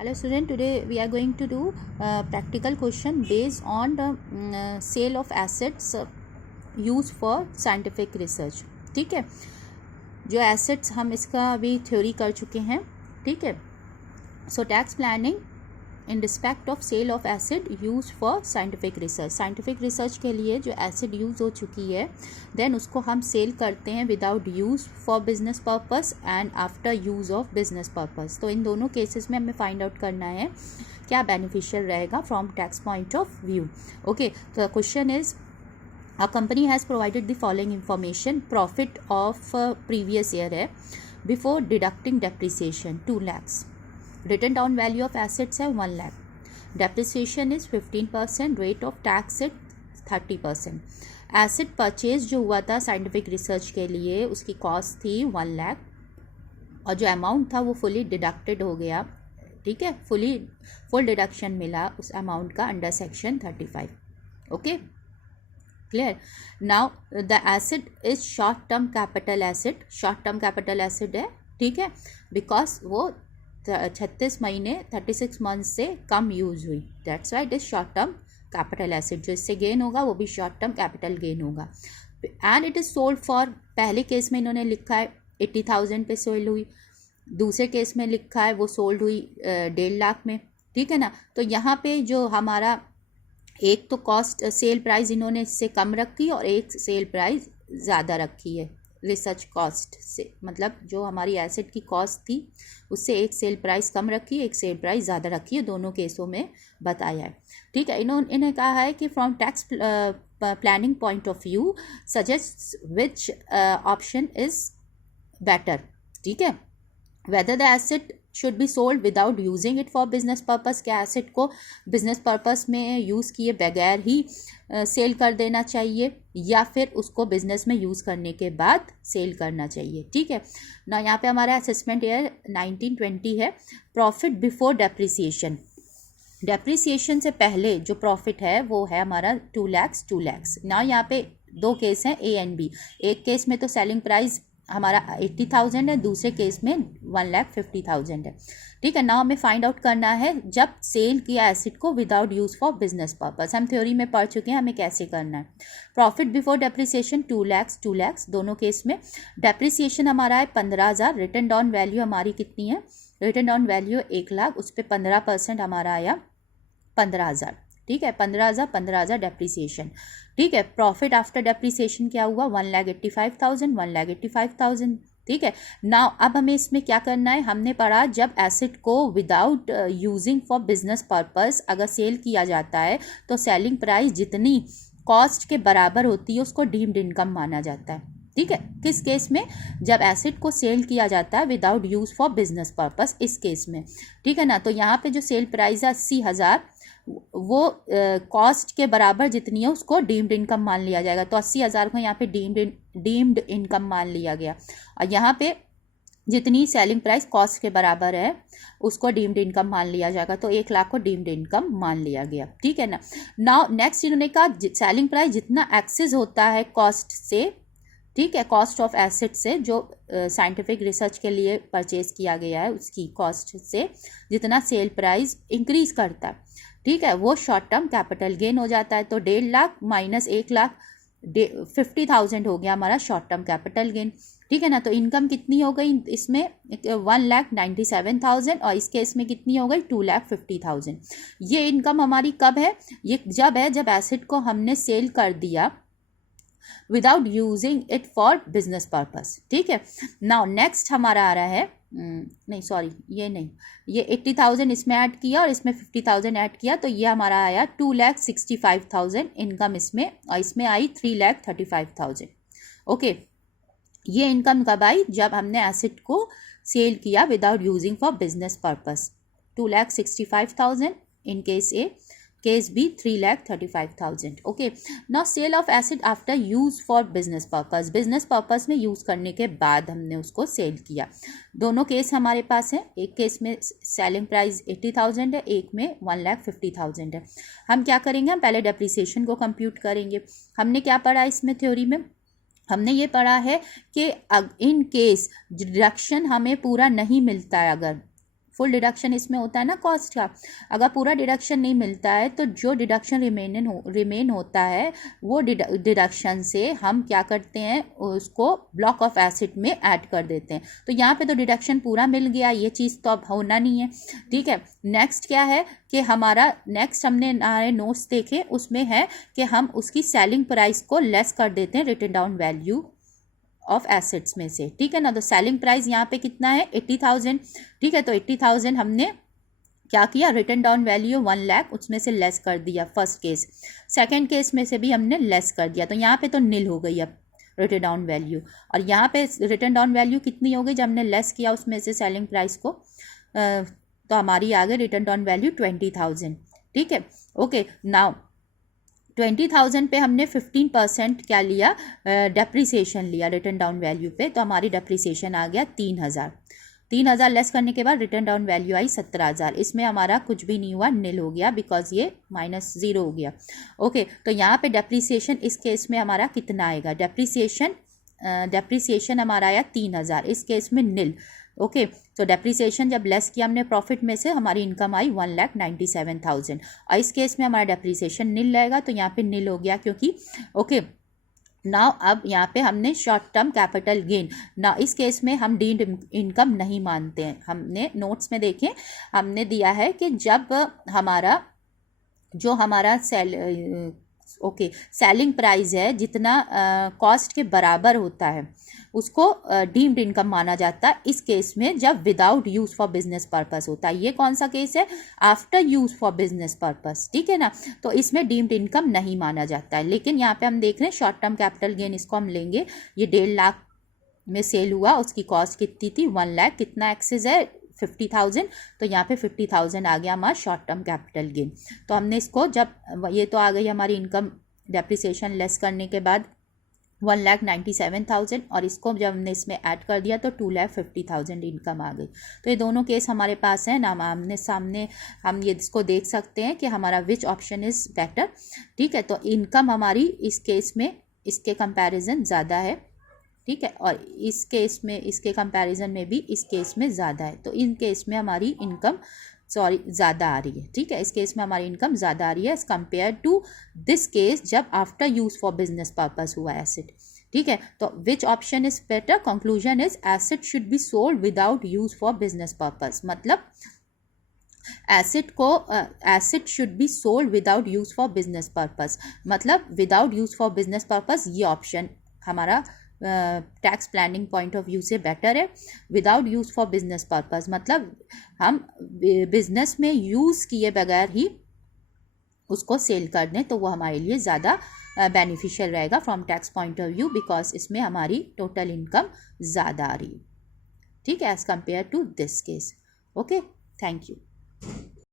Hello student, today we are going to do practical question based on the sale of assets used for scientific research. ठीक है, जो assets हम इसका अभी theory कर चुके हैं. ठीक है, so tax planning in respect of sale of asset use for scientific research. Scientific research के लिए जो एसिड यूज़ हो चुकी है देन उसको हम सेल करते हैं without use for business purpose and after use of business purpose. तो इन दोनों केसेस में हमें फाइंड आउट करना है क्या बेनिफिशियल रहेगा from tax point of view. Okay, तो question is a company has provided the following information. Profit of previous year है before deducting depreciation 2 lakhs. Written down value of assets है 1 lakh. Depreciation is 15%. Rate of tax is 30%. Asset purchase जो हुआ था scientific research के लिए उसकी cost थी 1 lakh और जो अमाउंट था वो फुली डिडक्टेड हो गया. ठीक है, फुल डिडक्शन मिला उस अमाउंट का under section 35. Okay, clear. Now the asset is short term capital asset. Short term capital asset है, ठीक है, बिकॉज वो 36 महीने 36 मंथ से कम यूज़ हुई. That's why it is short term capital asset. जो इससे गेन होगा वो भी शॉर्ट टर्म कैपिटल गेन होगा. And it is sold for, पहले केस में इन्होंने लिखा है 80,000 पे सेल हुई. दूसरे केस में लिखा है वो सोल्ड हुई 1.5 लाख में. ठीक है ना. तो यहाँ पे जो हमारा एक तो कॉस्ट सेल प्राइस इन्होंने इससे कम रखी और एक सेल प्राइस ज़्यादा रखी है रिसर्च कॉस्ट से. मतलब जो हमारी एसेट की कॉस्ट थी उससे एक सेल प्राइस कम रखी है, एक सेल प्राइस ज़्यादा रखी है. दोनों केसों में बताया है. ठीक है, इन्हें कहा है कि from tax planning point of view suggest which option is better. ठीक है, whether the asset should be sold without using it for business purpose. क्या एसेट को बिजनेस पर्पस में यूज़ किए बगैर ही सेल कर देना चाहिए या फिर उसको बिजनेस में यूज़ करने के बाद सेल करना चाहिए. ठीक है ना. यहाँ पे हमारा असेसमेंट ईयर 1920 है. Profit before depreciation. डेप्रिसिएशन से पहले जो प्रॉफिट है वो है हमारा 2 lakhs ना. यहाँ पे दो केस हैं ए एंड बी. एक केस में तो सेलिंग प्राइस हमारा 80,000 है, दूसरे केस में 1,50,000 है. ठीक है ना. हमें फाइंड आउट करना है जब सेल किया एसेट को without use for business purpose. हम थ्योरी में पढ़ चुके हैं हमें कैसे करना है. प्रॉफिट बिफोर डेप्रिसिएशन 2 lakhs दोनों केस में. डेप्रिसिएशन हमारा है 15,000. रिटन डाउन वैल्यू हमारी कितनी है? रिटन डाउन वैल्यू 1 लाख, उस पर 15% हमारा आया 15,000. ठीक है, 15,000 डेप्रिसिएशन. ठीक है, प्रॉफिट आफ्टर डेप्रिसिएशन क्या हुआ? 1,85,000. ठीक है ना. अब हमें इसमें क्या करना है? हमने पढ़ा जब एसेट को without using for business purpose अगर सेल किया जाता है तो सेलिंग प्राइस जितनी कॉस्ट के बराबर होती है उसको डीम्ड इनकम माना जाता है. ठीक है, किस केस में? जब एसेट को सेल किया जाता है without use for business purpose, इस केस में. ठीक है ना. तो यहाँ पे जो सेल प्राइस है 80,000 वो कॉस्ट के बराबर जितनी है उसको डीम्ड इनकम मान लिया जाएगा. तो 80,000 को यहाँ पे डीम्ड इनकम मान लिया गया और यहाँ पे जितनी सेलिंग प्राइस कॉस्ट के बराबर है उसको डीम्ड इनकम मान लिया जाएगा. तो 1 लाख को डीम्ड इनकम मान लिया गया. ठीक है ना. नाउ नेक्स्ट इन्होंने कहा सेलिंग प्राइस जितना एक्सेस होता है कॉस्ट से, ठीक है, कॉस्ट ऑफ एसेट से जो साइंटिफिक रिसर्च के लिए परचेज किया गया है उसकी कॉस्ट से जितना सेल प्राइस इंक्रीज करता है, ठीक है, वो शॉर्ट टर्म कैपिटल गेन हो जाता है. तो 1.5 लाख माइनस 1 लाख 50,000 हो गया हमारा शॉर्ट टर्म कैपिटल गेन. ठीक है ना. तो इनकम कितनी हो गई इसमें? 1,97,000 और इस केस में कितनी हो गई? 2,50,000. ये इनकम हमारी कब है? ये जब है जब एसेट को हमने सेल कर दिया without using it for business purpose. ठीक है. नाउ नेक्स्ट हमारा आ रहा है नहीं सॉरी ये नहीं, ये 80,000 इसमें ऐड किया और इसमें 50,000 ऐड किया तो ये हमारा आया 2,65,000 इनकम इसमें, और इसमें आई 3,35,000. ओके, ये इनकम कब आई? जब हमने एसेट को सेल किया without using for business purpose. 2,65,000 in case A, case B 3,35,000. Okay. Now sale of asset after use for business purpose. Business purpose में यूज़ करने के बाद हमने उसको सेल किया. दोनों केस हमारे पास हैं. एक केस में सेलिंग प्राइस 80,000 है, एक में 1,50,000 है. हम क्या करेंगे? हम पहले डेप्रिसिएशन को कंप्यूट करेंगे. हमने क्या पढ़ा इसमें थ्योरी में? हमने ये पढ़ा है कि इन केस डिडक्शन हमें पूरा नहीं मिलता है, अगर फुल डिडक्शन इसमें होता है ना कॉस्ट का। अगर पूरा डिडक्शन नहीं मिलता है तो जो डिडक्शन रिमेन होता है वो डिडक्शन से हम क्या करते हैं, उसको ब्लॉक ऑफ एसेट में ऐड कर देते हैं। तो यहाँ पे तो डिडक्शन पूरा मिल गया, ये चीज़ तो अब होना नहीं है, ठीक है। नेक्स्ट क्या है कि हमने हमारे नोट्स देखे, उसमें है कि हम उसकी सेलिंग प्राइस को लेस कर देते हैं written down value of assets में से, ठीक है ना। तो सेलिंग प्राइस यहाँ पे कितना है 80,000, ठीक है। तो 80,000 हमने क्या किया, रिटन डाउन वैल्यू 1 लाख उसमें से लेस कर दिया फर्स्ट केस। सेकंड केस में से भी हमने लेस कर दिया, तो यहाँ पे तो नील हो गई अब रिटन डाउन वैल्यू। और यहाँ पे रिटन डाउन वैल्यू कितनी हो गई, जब हमने लेस किया उसमें से सेलिंग प्राइस को, तो हमारी आ गई रिटन डाउन वैल्यू 20,000, ठीक है। ओके, नाउ 20,000 पे हमने 15% क्या लिया, डेप्रिसिएशन लिया रिटन डाउन वैल्यू पे, तो हमारी डेप्रिसिएशन आ गया 3,000। 3,000 लेस करने के बाद रिटर्न डाउन वैल्यू आई 17,000। इसमें हमारा कुछ भी नहीं हुआ, नील हो गया, बिकॉज ये -0 हो गया। ओके, तो यहाँ पे डेप्रिसिएशन इस केस में हमारा कितना आएगा, डेप्रिसिएशन हमारा आया 3,000, इस केस में नील। ओके, तो डेप्रिसिएशन जब लेस किया हमने प्रॉफिट में से, हमारी इनकम आई 1,97,000, और इस केस में हमारा डेप्रिसिएशन नील रहेगा, तो यहाँ पे नील हो गया क्योंकि ओके। नाउ अब यहाँ पे हमने शॉर्ट टर्म कैपिटल गेन, ना इस केस में हम डीम्ड इनकम नहीं मानते हैं। हमने नोट्स में देखें, हमने दिया है कि जब हमारा सेलिंग प्राइस है जितना कॉस्ट के बराबर होता है उसको डीम्ड इनकम माना जाता है। इस केस में जब without use for business purpose होता है, ये कौन सा केस है, after use for business purpose, ठीक है ना। तो इसमें डीम्ड इनकम नहीं माना जाता है। लेकिन यहाँ पे हम देख रहे हैं शॉर्ट टर्म कैपिटल गेन, इसको हम लेंगे, ये 1.5 लाख में सेल हुआ, उसकी कॉस्ट कितनी थी 1 लाख, कितना एक्सेस है 50,000, तो यहाँ पे 50,000 आ गया हमारा शॉर्ट टर्म कैपिटल गेन। तो हमने इसको जब ये तो आ गई हमारी इनकम डेप्रिसिएशन लेस करने के बाद 1,97,000, और इसको जब हमने इसमें ऐड कर दिया तो 2,50,000 इनकम आ गई। तो ये दोनों केस हमारे पास हैं ना, आमने सामने हम ये इसको देख सकते हैं कि हमारा विच ऑप्शन इज़ बेटर, ठीक है। तो इनकम हमारी इस केस में इसके कंपैरिजन ज़्यादा है, ठीक है, और इस केस में इसके कंपैरिजन में भी इस केस में ज़्यादा है। तो इन केस में हमारी इनकम ज़्यादा आ रही है, ठीक है, इस केस में हमारी इनकम ज़्यादा आ रही है as compare to this case जब after use for business purpose हुआ एसेट, ठीक है। तो which option is better, conclusion is asset should be sold without use for business purpose, मतलब asset should be sold without use for business purpose, मतलब without use for business purpose ये option हमारा tax planning point of view से better है। Without use for business purpose मतलब हम business में use किए बगैर ही उसको सेल कर दें, तो वो हमारे लिए ज़्यादा बेनिफिशियल रहेगा from tax point of view, because इसमें हमारी टोटल इनकम ज़्यादा आ रही है, ठीक है, as compare to this case. Okay, thank you.